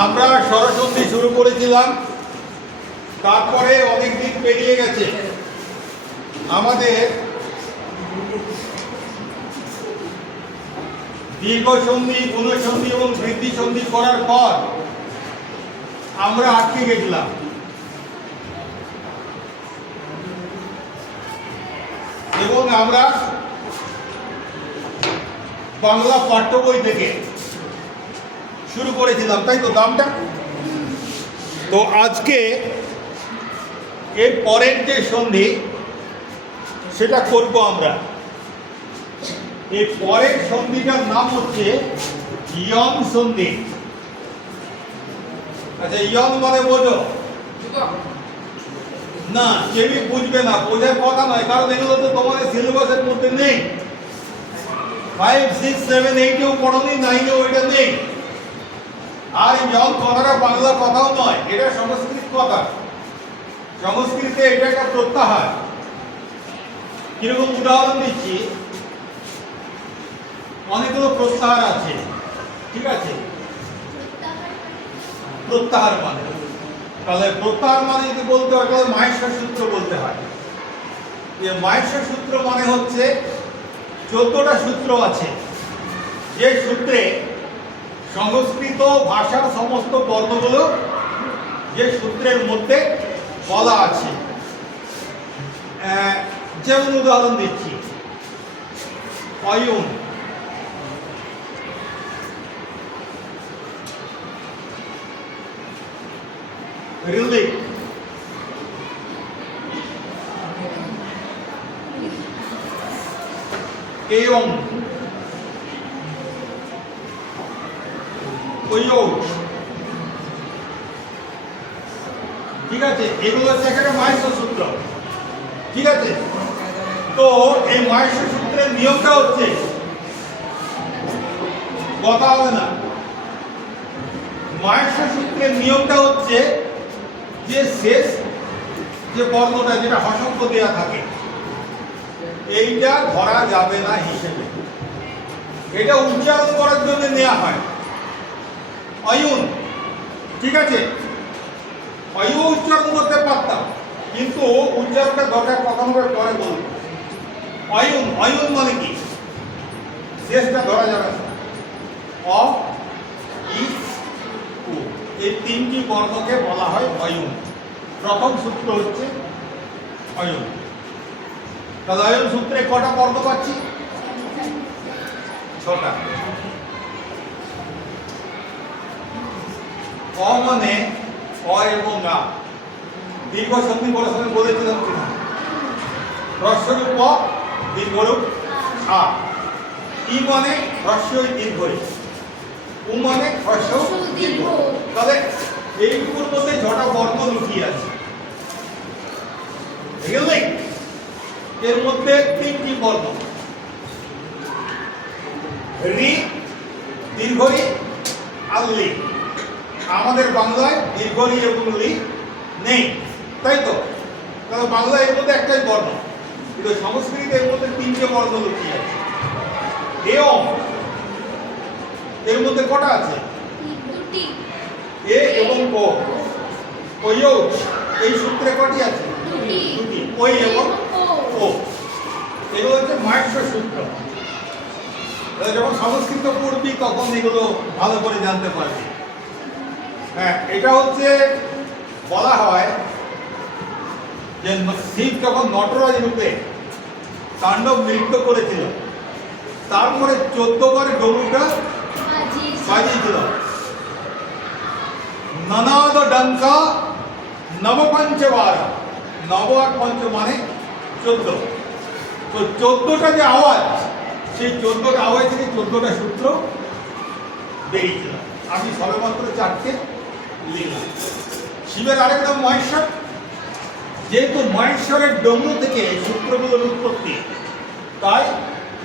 আমরা সরস্বতী শুরু করেছিলাম, তারপরে অনেক দিন পেরিয়ে গেছে। আমাদের দীর্ঘ সন্ধি গুণসন্ধি এবং বৃদ্ধি সন্ধি করার পর আমরা আটকে গেছিলাম। এবং আমরা বাংলা পাঠ্য বই থেকে শুরু করেছিলাম, তাই তো দামটা? তো আজকে এর পরের যে সন্ধি, সেটা করব আমরা। এই পরের সন্ধিটার নাম হচ্ছে ইয়ং সন্ধি। আচ্ছা ইয়ং মানে বোঝো? না, কেউই বুঝবে না, বোঝার কথা নয়, কারণ এগুলো তো তোমাদের সিলেবাসের মধ্যে নেই। ফাইভ সিক্স সেভেন এইটেও পড়নি নাইনেও এটা নেই। আর ইয়ন কথাটা বাংলা কথাও নয়, এটা সংস্কৃত কথা। সংস্কৃতে এটা একটা প্রত্যাহার। কীরকম উদাহরণ দিচ্ছি? অনেকগুলো প্রত্যাহার আছে, ঠিক আছে? প্রত্যাহার মানে। তাহলে প্রত্যাহার মানে যদি বলতে হয়, তাহলে মাহেশ্বর সূত্র বলতে হয়। যে মাহেশ্বর সূত্র মানে হচ্ছে, চোদ্দটা সূত্র আছে। যে সূত্রে সংস্কৃত ভাষার সমস্ত বর্ণগুলো যে সূত্রের মধ্যে বলা আছে। যেমন উদাহরণ দিচ্ছি। অয়ুন। রিলিক এয়ং ওয়ৌচ ঠিক আছে, এগুলো হচ্ছে এখানে মাহেশ্ব সূত্র ঠিক আছে? তো এই মাহেশ্ব সূত্রের নিয়মটা হচ্ছে, কথা হবে না। মাহেশ্ব সূত্রের নিয়মটা হচ্ছে যে শেষ যে বর্ণটা, যেটা হসঙ্ক দেওয়া থাকে, এইটা ধরা যাবে না হিসেবে। এটা উচ্চারণ করার জন্য নেওয়া হয়। অয়ুন, ঠিক আছে? অয়ু উচ্চারণ করতে পারতাম, কিন্তু উচ্চারণটা দরকার কখন হবে পরে বলব অয়ুন অয়ুন মানে কি? শেষটা ধরা যাবে না। অ, ই, উ, এই তিনটি বর্ণকে বলা হয় অয়ুন। প্রথম সূত্র হচ্ছে অয়ুন। তাহলে অয়ুন সূত্রে কটা বর্ণ পাচ্ছি? ছটা। অ মানে অ এবং আ দীর্ঘ সন্ধি পড়াশোনা বলেছিলাম কিনা হ্রস্বরূপ অ দীর্ঘরূপ আ। ই মানে হ্রস্বই দীর্ঘই উ মানে হ্রস্ব দীর্ঘ তাহলে এইটুকুর মধ্যে ছটা বর্ণ লুকিয়ে আছে। এর মধ্যে তিনটি বর্ণ। রি দীর্ঘই আর লি আমাদের বাংলায় দীর্ঘলি এবং লি নেই। তাই তো? তাহলে বাংলায় এর মধ্যে একটাই বর্ণ। কিন্তু সংস্কৃতে এর মধ্যে তিনটে বর্ণ লুকিয়ে আছে। এও। এর মধ্যে কটা আছে? এ এবং ও। এই সূত্রে কটি আছে? দুটি। ওই এবং ও। এগুলো হচ্ছে মাহেশ্ব সূত্র। যখন সংস্কৃত পড়বি তখন এগুলো ভালো করে জানতে পারবি। হ্যাঁ এটা হচ্ছে বলা হয় যে শিব যখন নটরাজ রূপে তাণ্ডব নৃত্য করেছিল তারপরে চোদ্দবার ডমরুটা বাজিয়েছিল। ননাদ ডঙ্কা নবপঞ্চবার নব আর পঞ্চ মানে চোদ্দ। তো চোদ্দটা যে আওয়াজ সেই চোদ্দটা আওয়াজ থেকে চোদ্দটা সূত্র বেরিয়েছিল। আমি সবেমাত্র চারটে শিবের আরেক নাম মহেশ্বর। যেহেতু মহেশ্বরের ডমরু থেকে এই সূত্রগুলোর উৎপত্তি, তাই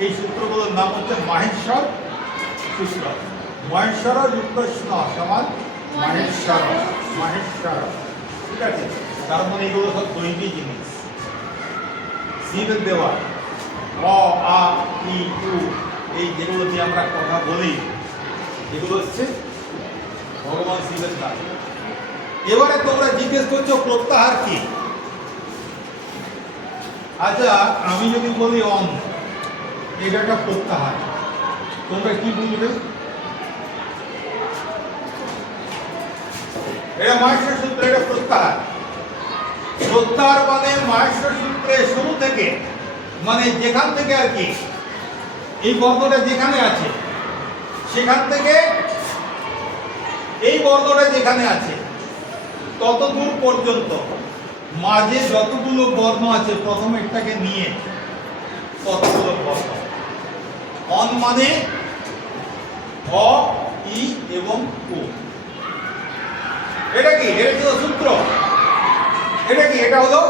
এই সূত্রগুলোর নাম হচ্ছে মাহেশ্বর সূত্র। মহেশ্বর যুক্ত সমান মাহেশ্বর মাহেশ্বর। ঠিক আছে? তার মানে এগুলো সব তৈরি জিনিস। শিবের দেওয়া অ আ, ই, উ, এই যেগুলো দিয়ে আমরা কথা বলি, এগুলো হচ্ছে ভগবান শিবের নাম। এবারে তোমরা জিজ্ঞেস করছ, প্রত্যাহার কি? আচ্ছা আমি যদি বলি অন, এটা একটা প্রত্যাহার। তোমরা কি বুঝবে? এটা মাহেশ্বর সূত্র এটা প্রত্যাহার। প্রত্যাহার মানে মাহেশ্বর সূত্রের শুরু থেকে মানে যেখান থেকে আর কি, এই বর্গটা যেখানে আছে, সেখান থেকে এই বর্গটা যেখানে আছে তত দূর পর্যন্ত মাঝে যতগুলো বর্ণ আছে, প্রথম একটাকে নিয়ে ততগুলো বর্ণ অন মানে অ ই এবং ও এটা কি? এটা হলো সূত্র? এটা কি? এটা হলো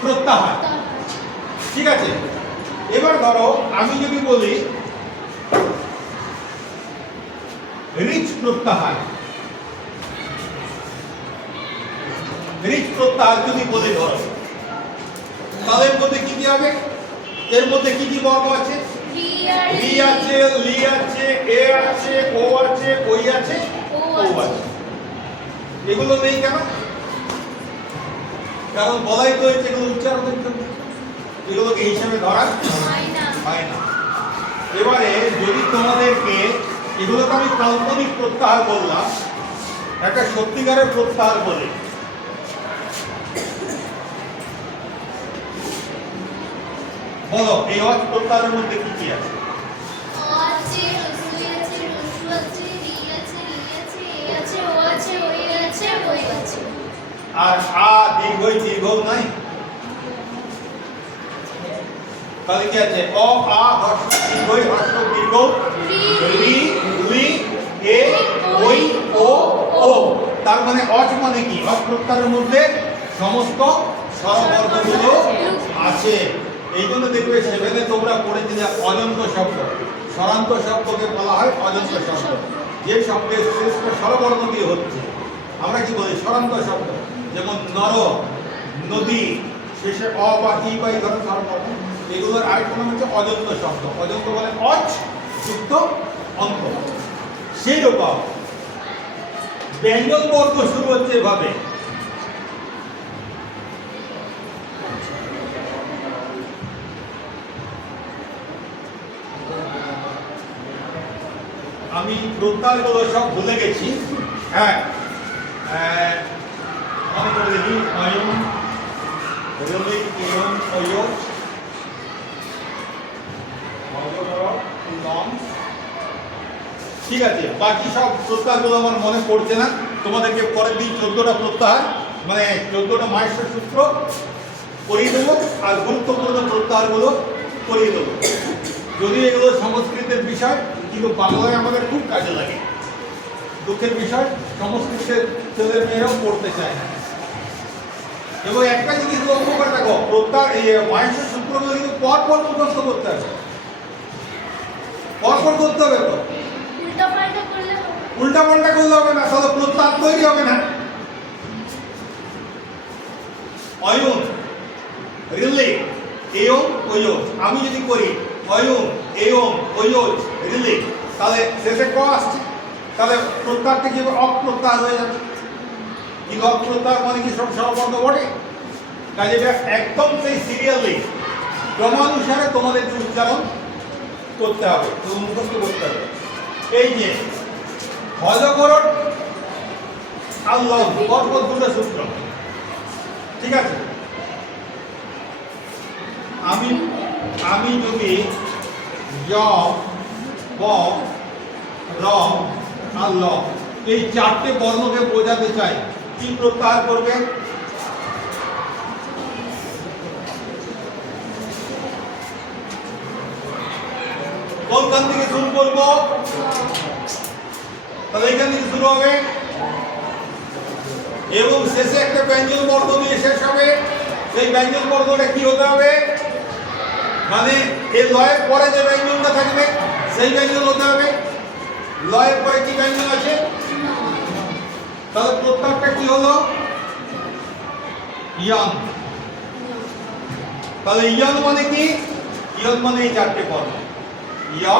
প্রত্যাহার। ঠিক আছে? এবার ধরো, আমি যদি বলি রিচ প্রত্যাহার। রিচ প্রত্যাহার যদি বলি ধরো এর মধ্যে কি কি হবে এর মধ্যে কি কি বর্ণ আছে? রি আছে লি আছে এ আছে ও আছে ওই আছে ও আছে। এগুলো নেই কেন? কারণ বলাই তো হয়েছে এগুলো উচ্চারণের জন্য। এগুলোকে হিসাবে ধরা হয় না। এবারে যদি তোমাদেরকে এগুলোকে আমি কাল্পনিক প্রত্যাহার বললাম একটা সত্যিকারের প্রত্যাহার বলে। বলো এই অজ প্রত্যাহারের মধ্যে কি কি আছে? আর আ দীর্ঘই দীর্ঘ নাই? তাহলে কি আছে? অ আ হর্ষ দীর্ঘই হর্ষ দীর্ঘ। রি লি এ ওই ও ও। তার মানে অজ মানে কি? প্রত্যাহারের মধ্যে সমস্ত স্বরবর্গগুলো আছে। এই জন্য দেখবে সেভেনে তোমরা পড়েছে যে অজন্ত শব্দ। স্বরান্ত শব্দকে বলা হয় অজন্ত শব্দ। যে শব্দের শ্রেষ্ঠ স্বরবর্ণ দিয়ে হচ্ছে। আমরা কি বলি? স্বরান্ত শব্দ। যেমন নর, নদী, শেষে অ বা ই বা এই ধরনের স্বরবর্ণ। এগুলোর আরেকটা নাম হচ্ছে অজন্ত শব্দ। অজন্ত বলে অজ যুক্ত অন্ত। সেই রকম ব্যঞ্জন বর্গ শুরু হচ্ছে এভাবে। প্রত্যাহারগুলো সব ভুলে গেছি। হ্যাঁ। মনে করে দেখি ঠিক আছে, বাকি সব প্রত্যাহারগুলো আমার মনে পড়ছে না। তোমাদেরকে পরের দিন চোদ্দটা প্রত্যাহার মানে চোদ্দটা মায়ের সূত্র করিয়ে দেবো আর গুরুত্বপূর্ণ প্রত্যাহারগুলো করিয়ে দেবো। যদি এগুলো সংস্কৃতের বিষয় কিন্তু বাংলায় আমাদের খুব কাজে লাগে। দুঃখের বিষয় সংস্কৃতের ছেলে মেয়েরাও পড়তে চায়। এবং একটা জিনিস লক্ষ্য করে দেখো প্রত্যাহার এই মায়ের সূত্রগুলো কিন্তু পর পর মুখস্থ করতে হবে। পর পর করতে হবে তো। উল্টা পাল্টা করলে হবে। না তাহলে প্রত্যাহার তৈরি হবে না। অয়ন রিলে এয়ম ওয়োজ আমি যদি করি অয়ন এয়ম ওয়োজ রিলে তাহলে শেষে ক আসছে তাহলে প্রত্যাহারটা কি অপ্রত্যাহার হয়ে যাবে? কিন্তু অপ্রত্যাহার মানে কি সব সর্ববর্ণ বটে? কাজে এটা একদম সেই সিরিয়ালি ক্রমানুসারে তোমাদেরকে উচ্চারণ করতে হবে মুখস্থ করতে হবে। এই যে হজকরণ আল্লাহ পরপর দুটো সূত্র। ঠিক আছে? আমি আমি যদি য ব র আর ল এই চারটে বর্ণকে বোঝাতে চাই। কি প্রত্যাহার করবে? কোনখান থেকে শুরু করব? তাহলে এখান থেকে শুরু হবে। এবং শেষে একটা ব্যঞ্জন বর্ণ দিয়ে শেষ হবে। সেই ব্যঞ্জন বর্ণটা কি হতে হবে? মানে এই লয়ের পরে যে ব্যঞ্জনটা থাকবে সেই ব্যঞ্জন হতে হবে। লয়ের পরে কি ব্যঞ্জন আছে? তাহলে প্রত্যেকটা কি হলো? ইয়ং। তাহলে ইয়ং মানে কি? ইয়ং মানে এই চারটে পদ। ইয়া,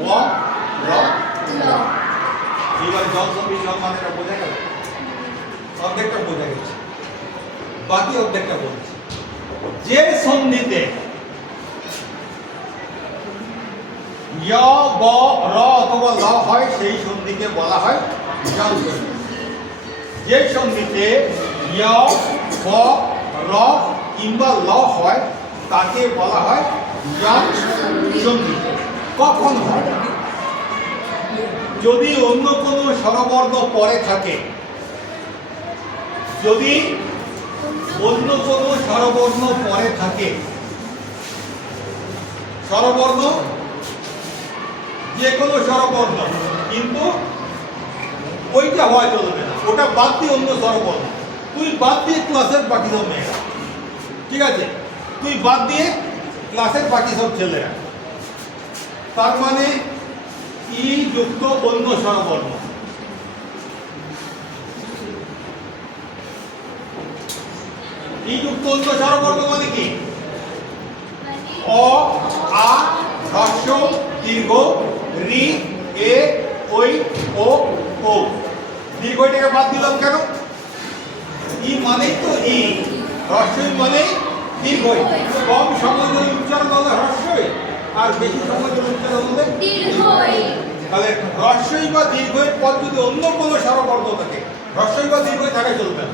ওয়া, র এবার এবার জল সন্ধি জল মানেটা বোঝা গেল? অর্ধেকটা বোঝা গেছে। বাকি অর্ধেকটা বলছি। যে সন্ধিতে য় ব, র অথবা ল হয়, সেই সন্ধিকে বলা হয় জল সন্ধি। যে সন্ধিতে য় ব, র কিংবা ল হয়, তাকে বলা হয় জল সন্ধি। কখন হয়? যদি অন্য কোনো স্বরবর্ণ পরে থাকে, যদি অন্য কোনো স্বরবর্ণ পরে থাকে, স্বরবর্ণ যে কোনো স্বরবর্ণ কিন্তু ওইটা হয় চলবে না। ওটা বাদ দিয়ে অন্য স্বরবর্ণ তুই বাদ দিয়ে ক্লাসের বাকি সব মেয়েরা ঠিক আছে? তুই বাদ দিয়ে ক্লাসের বাকি সব ছেলেরা তার মানে ই যুক্ত অন্য স্বরবর্ণ ই যুক্ত অন্য স্বরবর্ণ মানে কি? অ, আ হ্রস্ব দীর্ঘ রি, এ, ওই, ও ও। দীর্ঘটাকে বাদ দিলাম কেন? ই মানেই তো ই হ্রস্বই মানে দীর্ঘই কম সময় ধরে উচ্চারণ হলে হ্রস্বই আর বেশি সময় ধরে উচ্চারণ হলে তাহলে হ্রস্বই বা দীর্ঘের পর যদি অন্য কোনো স্বরবর্ণ থাকে হ্রস্বই বা দীর্ঘই থাকে চলবে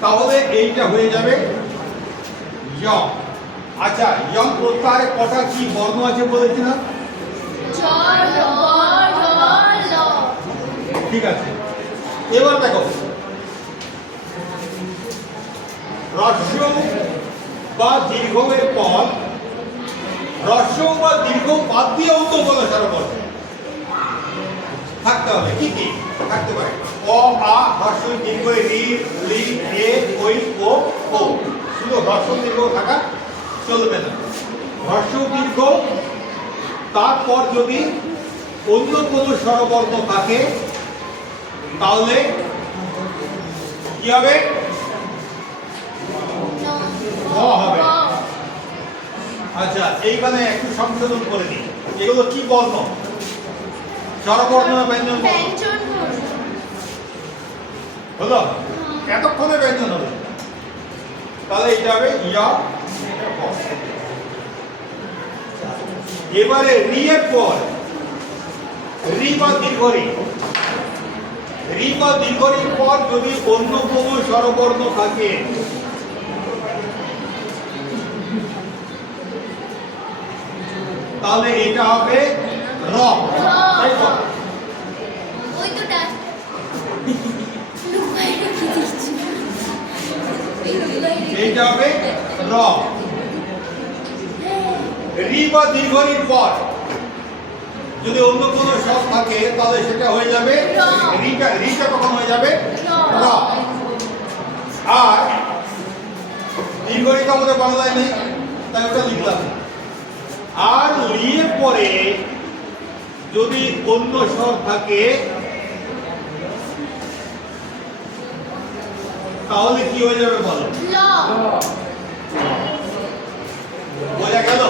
তাহলে এইটা হয়ে যাবে ইয়ং আচ্ছা ইয়ং প্রত্যাহারে কটা কি বর্ণ আছে বলেছি না জ র র ল ঠিক আছে। এবার দেখো। হ্রস্ব বা দীর্ঘের পর হ্রস্ব বা দীর্ঘ বাদ দিয়ে অন্য কোনো স্বরবর্ণ থাকতে হবে। কি কি? থাকতে পারে। অ, আ হ্রস্ব দীর্ঘ রি লি এ ওই ও ও শুধু হ্রস্ব দীর্ঘ থাকা চলবে না। হ্রস্ব দীর্ঘ তারপর যদি অন্য কোনো স্বরবর্ণ থাকে তাহলে কি হবে? হবে। আচ্ছা এইখানে একটু সংশোধন করে নিই। এগুলো কি বর্ণ? স্বরবর্ণ না ব্যঞ্জন। হলো? এতক্ষণে ব্যঞ্জন হবে। তাহলে এটা হবে ইয়া। এবারে রি এর পর রি বা দীর্ঘ রি রি বা দীর্ঘ পর যদি অন্য কোনো স্বরবর্ণ থাকে তাহলে এটা হবে র। তাই তো? দিচ্ছি? এইটা হবে র। রি বা দীর্ঘ রির পর যদি অন্য কোনো শব্দ থাকে তাহলে সেটা হয়ে যাবে র। রিটা রিটা তখন হয়ে যাবে? র। আর দীর্ঘ রিটা আমাদের বাংলায় নেই তাই ওটা লিখলাম। আর লিয়ে পরে যদি অন্য স্বর থাকে তাহলে কি হয়ে যাবে বলো ল বোঝা গেল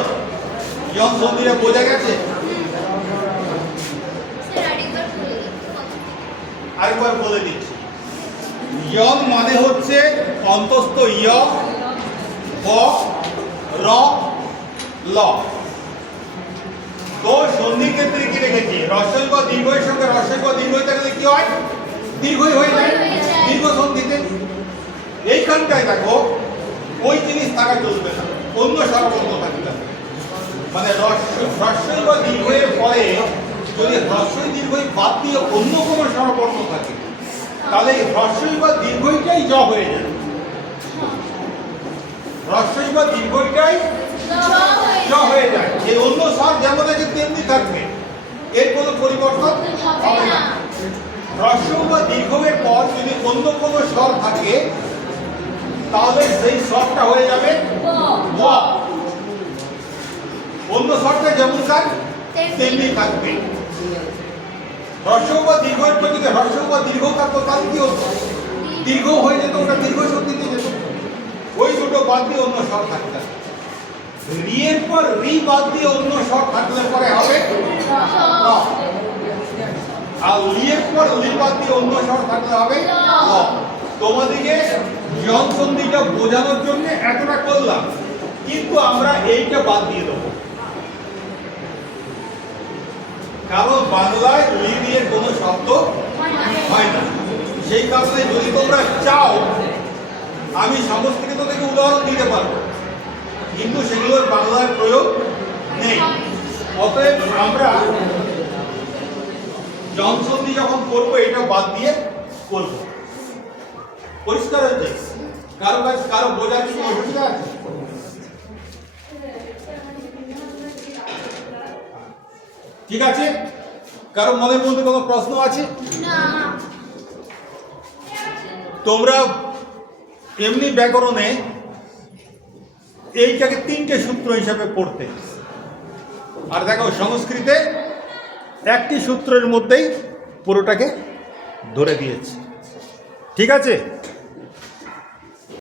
ইয়ং সন্ধিরে বোঝা গেছে। আরেকবার বলে দিচ্ছি। ইয়ং মানে হচ্ছে অন্তস্থ ইয় র ল। তো সন্ধি ক্ষেত্রে কি রেখেছি রসই বা দীর্ঘের সঙ্গে রসই বা দীর্ঘ থাকলে কি হয়? দীর্ঘই হয়ে যায়। হয়ে যায়। দীর্ঘ সন্ধিতে। এইখানটায় দেখো ওই জিনিস থাকা চলবে না। অন্য সর্বন্ত থাকতে হবে। মানে হ্রস্বই বা দীর্ঘের পরে যদি হ্রস্বই দীর্ঘই বাদ দিয়ে অন্য কোনো স্বরবর্ণ থাকে তাহলে এই হ্রস্বই বা দীর্ঘইটাই জ হয়ে যাবে হ্রস্বই বা দীর্ঘইটাই জ হয়ে যায়। এই অন্য স্বর যেমন আছে তেমনি থাকবে। এর কোনো পরিবর্তন হবে না। হ্রস্ব বা দীর্ঘের পর যদি অন্য কোনো স্বর থাকে তাহলে সেই স্বরটা হয়ে যাবে ব। অন্য স্বরটা যেমন কাজ তেমনি। থাকবে। হ্রস্ব বা দীর্ঘ যদি হ্রস্ব বা দীর্ঘ থাকতো তাহলে কি হতো দীর্ঘ হয়ে যেত ওটা দীর্ঘ শক্তিতে যেত। ওই দুটো বাদ দিয়ে অন্য স্বর থাকতে রি এর পর রি বাদ দিয়ে অন্য স্বর থাকলে পরে হবে? আর লিয়ের পর লিপাত দিয়ে অন্য শহর থাকলে হবে? ল। তোমাদেরকে জন সন্ধিটা বোঝানোর জন্য এতটা করলাম। কিন্তু আমরা এইটা বাদ দিয়ে দেবো। কারণ বাংলায় লি দিয়ে কোনো শব্দ হয় না। সেই কারণে যদি তোমরা চাও আমি সংস্কৃত থেকে উদাহরণ দিতে পারব। কিন্তু সেগুলোর বাংলার প্রয়োগ নেই। অতএব আমরা জনসন্ধি যখন করব এটা বাদ দিয়ে করব। পরিষ্কার হচ্ছে কারও কাছে কারও বোঝার কি অসুবিধা আছে? ঠিক আছে? কারও মনের মধ্যে কোনো প্রশ্ন আছে? তোমরা এমনি ব্যাকরণে এইটাকে তিনটে সূত্র হিসাবে পড়তে। আর দেখো সংস্কৃতে একটি সূত্রের মধ্যেই পুরোটাকে ধরে দিয়েছে। ঠিক আছে?